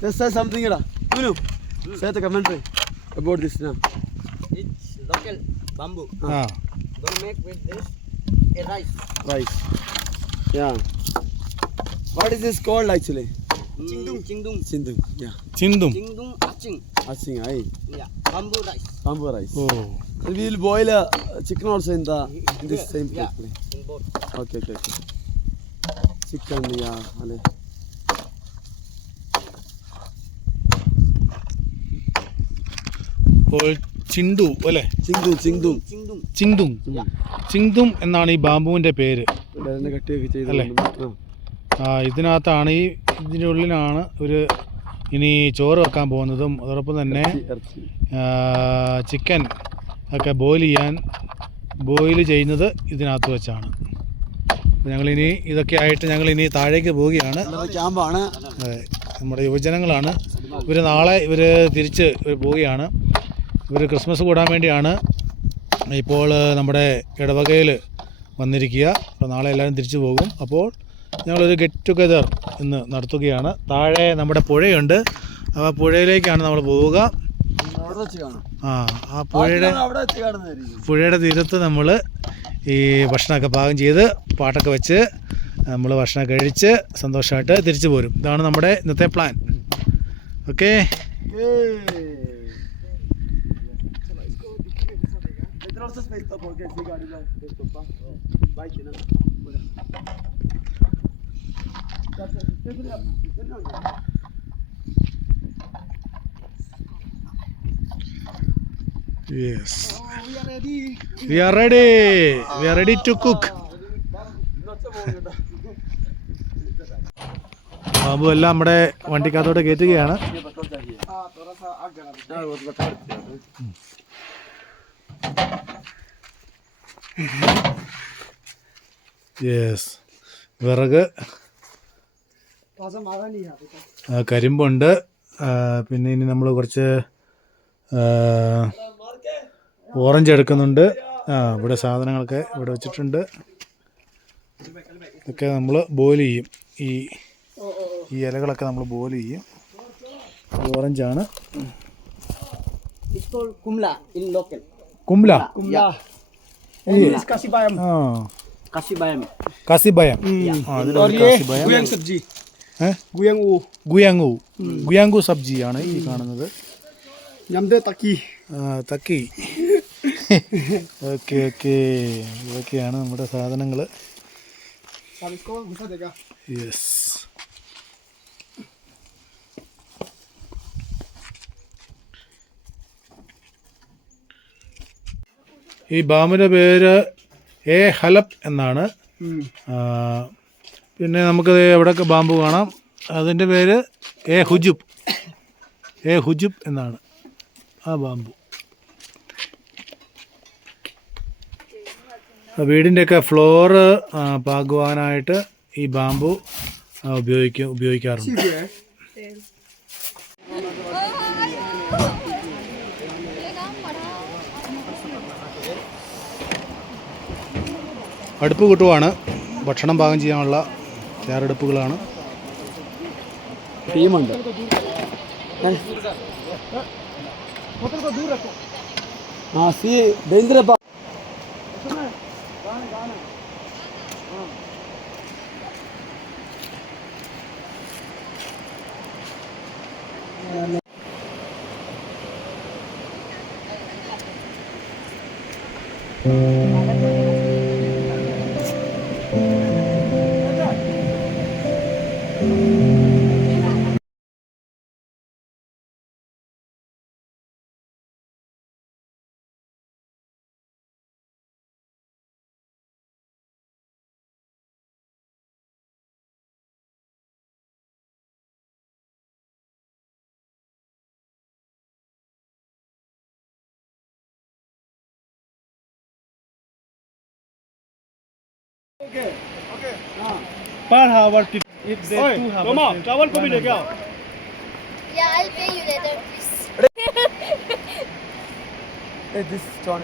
Just say something, Minu. Say the commentary about this now. It's local bamboo. Gonna make with this a rice. Rice. Yeah. What is this called actually? Chindung. Yeah. Chindung. Aching. Aye. Yeah. Bamboo rice. Bamboo rice. Oh. And we will boil chicken also in this same plate. Yeah. In both. Okay. Chicken, yeah. Chintu അല്ലേ? ചിങ്തും എന്നാണ് ഈ ബാമ്പുവിൻ്റെ പേര് അല്ലേ? ഇതിനകത്താണ് ഇതിൻ്റെ ഉള്ളിലാണ് ഒരു ഇനി ചോറ് വെക്കാൻ പോകുന്നതും അതോടൊപ്പം തന്നെ ചിക്കൻ ഒക്കെ ബോയിൽ ചെയ്യുന്നത് ഇതിനകത്ത് വെച്ചാണ്. ഞങ്ങളിനി ഇതൊക്കെ ആയിട്ട് ഞങ്ങളിനി താഴേക്ക് പോവുകയാണ്. ക്യാമ്പാണ്. അതെ, നമ്മുടെ യുവജനങ്ങളാണ്. നാളെ തിരിച്ച് പോവുകയാണ്. ക്രിസ്മസ് കൂടാൻ വേണ്ടിയാണ് ഇപ്പോൾ നമ്മുടെ ഇടവകയിൽ വന്നിരിക്കുക. അപ്പോൾ നാളെ എല്ലാവരും തിരിച്ചു പോകും. അപ്പോൾ ഞങ്ങളൊരു ഗെറ്റ് ടുഗദർ ഇന്ന് നടത്തുകയാണ്. താഴെ നമ്മുടെ പുഴയുണ്ട്. ആ പുഴയിലേക്കാണ് നമ്മൾ പോവുക. ആ പുഴയുടെ തീരത്ത് നമ്മൾ ഈ ഭക്ഷണമൊക്കെ പാകം ചെയ്ത് പാട്ടൊക്കെ വെച്ച് നമ്മൾ ഭക്ഷണം കഴിച്ച് സന്തോഷമായിട്ട് തിരിച്ചു പോരും. ഇതാണ് നമ്മുടെ ഇന്നത്തെ plan. Okay. Yes. We are ready. We are ready to cook. Babu എല്ലാം നമ്മുടെ വണ്ടിക്കകത്തോട്ട് കയറ്റുകയാണ്. യെസ്, വിറക്, കരിമ്പുണ്ട്. പിന്നെ ഇനി നമ്മൾ കുറച്ച് ഓറഞ്ച് എടുക്കുന്നുണ്ട്. ഇവിടെ സാധനങ്ങളൊക്കെ ഇവിടെ വെച്ചിട്ടുണ്ട്. ഇതൊക്കെ നമ്മൾ ബോയിൽ ചെയ്യും. ഈ ഇലകളൊക്കെ നമ്മൾ ബോയിൽ ചെയ്യും. ഓറഞ്ചാണ്. കുംല. കാസിബയം. ഗുയാങ്കു സബ്ജിയാണ് ഈ കാണുന്നത്. തക്കി. ഓക്കെ. ഇതൊക്കെയാണ് നമ്മുടെ സാധനങ്ങൾ. യെസ്. ഈ ബാമിൻ്റെ പേര് ഹലപ്പ് എന്നാണ്. പിന്നെ നമുക്കത് എവിടെയൊക്കെ ബാമ്പു കാണാം. അതിൻ്റെ പേര് ഹുജുബ് എന്നാണ് ആ ബാമ്പു. വീടിൻ്റെയൊക്കെ ഫ്ലോറ് പാകുവാനായിട്ട് ഈ ബാമ്പു ഉപയോഗിക്കാറുണ്ട്. അടുപ്പ് കൂട്ടുവാണ്. ഭക്ഷണം പാകം ചെയ്യാനുള്ള തയ്യാറെടുപ്പുകളാണ്. ടീമുണ്ട്. Okay. Per hour if they do have. Roma, चावल को भी लेके आओ. Yeah, I'll pay you later, please. Hey, this John.